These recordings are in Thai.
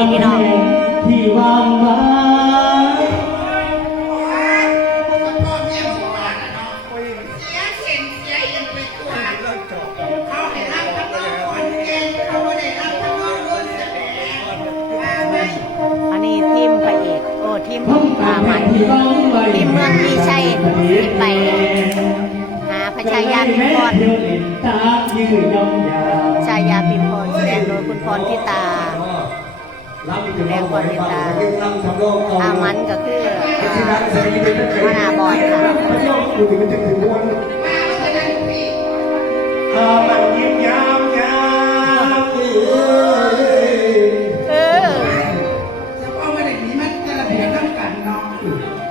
ีพี่น้องที่วางไว้ไม่ต้องเพียงหัวเสียเข็นเสียยังไปกว่าเขาได้รับทั้งเงินเก่งเขาได้รับทั้งเงินเสียแม่ไหมอันนี้ทิมไปอีกโอ้ทิมปามันทิมเมืองที่ใช่ทิมไปหาพระชายาพิพนธ์ชายาพิพนธ์แสดงโดยคุณพรพิตาแล้วคนในตาอามันก็คือมานาบอยค่ะ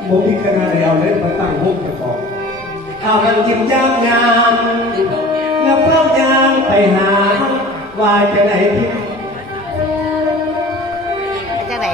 ผมมีคณะเดียวเล่นมาตั้งห้องประกอบข้าวมันยิ้มยามงามแล้วเพ้ายางไปหาว่าจะไหนที่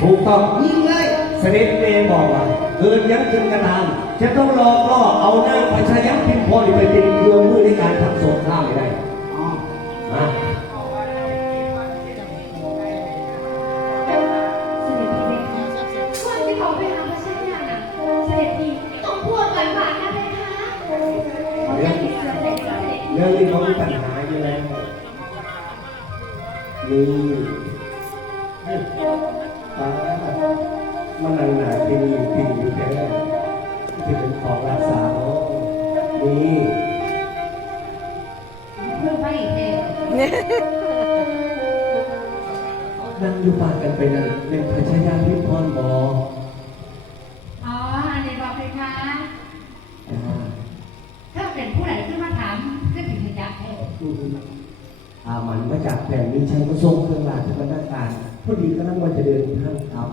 ถูกต้องยิ่งเลยเสด็จเมย์บอกว่าเกินยังจึงกระนำจะต้องรอกรอเอาหน้าพระชกษ์พิมพ์พอไปเป็นเครื่องมือในการทำสงครามไม่ได้มาเรื่องนี้เขามีปัญหาอยู่แล้วนี่มันหนักาที่มีผีอยู่แค่ที่เป็นของรักษาเนาะนี่นั่งอยู่ปากกันไปนั่นเป็นพระชายาพิพรบออ๋ในบอกเลยค่ะถ้าเป็นผู้ไหขึ้นมาถามขึ้นถึงจะให้อามันมาจากแผ่นนี้ฉันก็ส่งเครื่องรางที่มันต้อการพอดีก็นั่งมันจะเดินทางครับ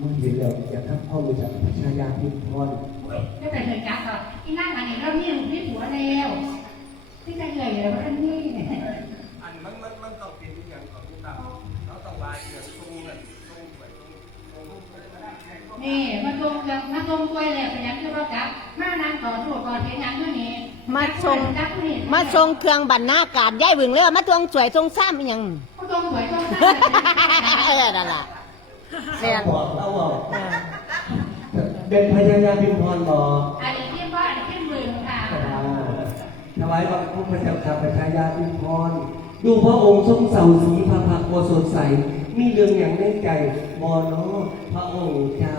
มันเห็นแบบอย่างท่านพ่อไปจากพรชายาพิ่พ่อก็แต่เคยจับก็ที่นั่งหันเห็นเราเนี่ยที่หัวเร็วที่จะเหนื่อยเลยวท่าันนี้อันมันมันมันต้องเปลี่ยนอย่างของลูกตาเขาต้องวายเกือบตู้เลยตู้เหมือนตู้ตู้นี่มาชมกันมาชมงล้วยเลยเป็นยังที่ว่าจับหนานั้นต่อสู้ต่อเทียนยางเมื่นี้มาชมจับนมาทรงเครื่องบรรณากาศย้ายวิ่งเลยมาทรงสวยทรงซ้ำยังมาชมสวยชมซ้ำอะไรล่ะเม่นบอกเราบอกเป็นพญายาพิมพรบอกอันนี้ที่บ้านขึ้นมือค่ะถวายบังคุประจำการพญายาพิมพร ดูพระองค์ทรงเสาสีพระผักโกสดใส มีเรื่องอย่างแน่ใจบอเนาะพระองค์เจ้า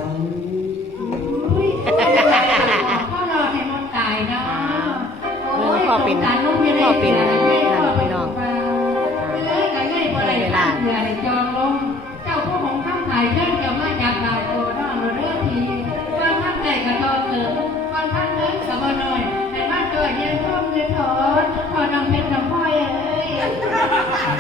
พ่อเราให้มันตายเนาะโอ้ยพ่อเป็นพ่อเป็นพ่อเป็นพ่อเป็นพ่อเป็นพ่อเป็นพ่อเป็นพ่อเป็นพ่อเป็นพ่อเป็นพ่อเป็นพ่อเป็นพ่อเป็นอเป็เป็นอเป็เป็นอเป็เป็นอเป็เป็นอเป็เป็นอเป็เป็นอเป็เป็นอเป็เป็นอเป็เป็นอเป็เป็นอเป็เป็นอเป็เป็นอเป็เป็นอเป็เป็นอเป็เป็นอเป็เป็นอเป็เป็นอเป็เป็นอเป็